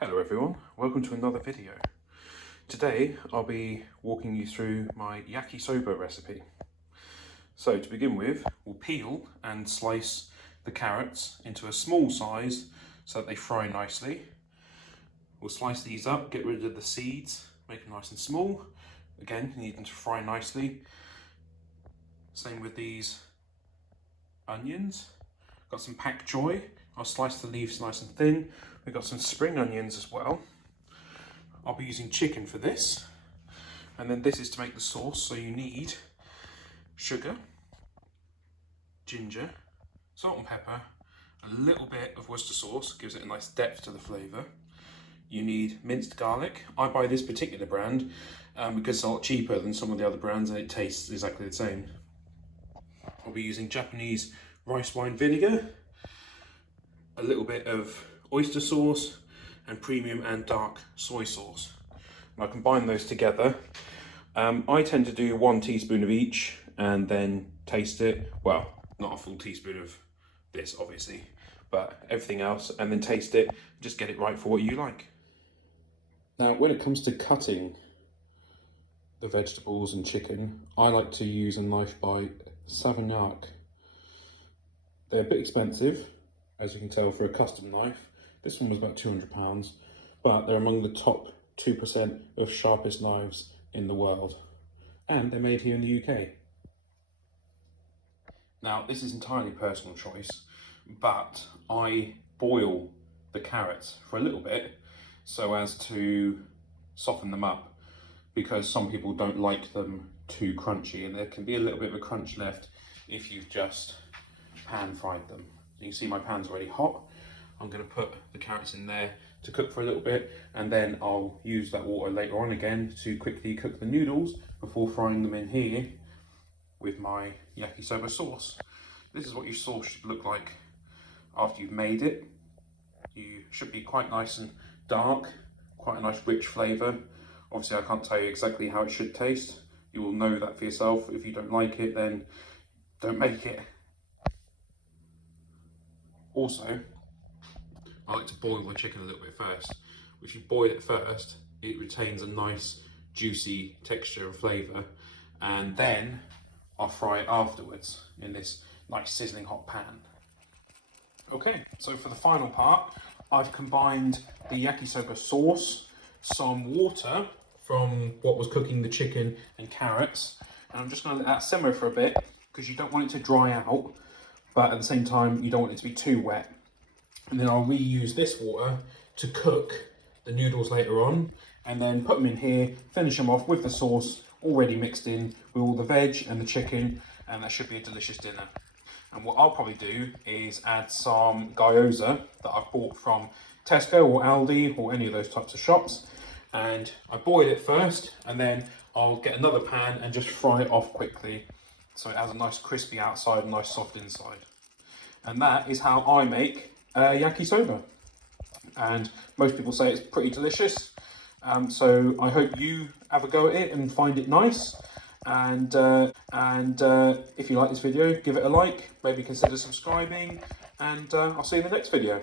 Hello everyone, welcome to another video. Today I'll be walking you through my Yakisoba recipe. So to begin with, we'll peel and slice the carrots into a small size so that they fry nicely. We'll slice these up, get rid of the seeds, make them nice and small. Again, you need them to fry nicely. Same with these onions. Got some pak choi. I'll slice the leaves nice and thin. We've got some spring onions as well. I'll be using chicken for this. And then this is to make the sauce, so you need sugar, ginger, salt and pepper, a little bit of Worcester sauce, gives it a nice depth to the flavour. You need minced garlic. I buy this particular brand because it's a lot cheaper than some of the other brands and it tastes exactly the same. I'll be using Japanese rice wine vinegar, a little bit of oyster sauce, and premium and dark soy sauce. And I combine those together. I tend to do 1 teaspoon of each and then taste it. Well, not a full teaspoon of this, obviously, but everything else, and then taste it, just get it right for what you like. Now, when it comes to cutting the vegetables and chicken, I like to use a knife by Savignac. They're a bit expensive, as you can tell, for a custom knife. This one was about £200, but they're among the top 2% of sharpest knives in the world. And they're made here in the UK. Now, this is entirely personal choice, but I boil the carrots for a little bit so as to soften them up, because some people don't like them too crunchy, and there can be a little bit of a crunch left if you've just pan fried them. You can see my pan's already hot. I'm going to put the carrots in there to cook for a little bit, and then I'll use that water later on again to quickly cook the noodles before frying them in here with my yakisoba sauce. This is what your sauce should look like after you've made it. You should be quite nice and dark, quite a nice rich flavour. Obviously I can't tell you exactly how it should taste. You will know that for yourself. If you don't like it, then don't make it. Also, I like to boil my chicken a little bit first. If you boil it first, it retains a nice juicy texture and flavour, and then I'll fry it afterwards in this nice sizzling hot pan. Okay, so for the final part, I've combined the yakisoba sauce, some water from what was cooking the chicken and carrots, and I'm just going to let that simmer for a bit because you don't want it to dry out, but at the same time you don't want it to be too wet. And then I'll reuse this water to cook the noodles later on, and then put them in here, finish them off with the sauce already mixed in with all the veg and the chicken, and that should be a delicious dinner. And what I'll probably do is add some gyoza that I've bought from Tesco or Aldi or any of those types of shops, and I boil it first, and then I'll get another pan and just fry it off quickly so it has a nice crispy outside and nice soft inside. And that is how I make yakisoba, and most people say it's pretty delicious, so I hope you have a go at it and find it nice, and if you like this video, give it a like, maybe consider subscribing, and I'll see you in the next video.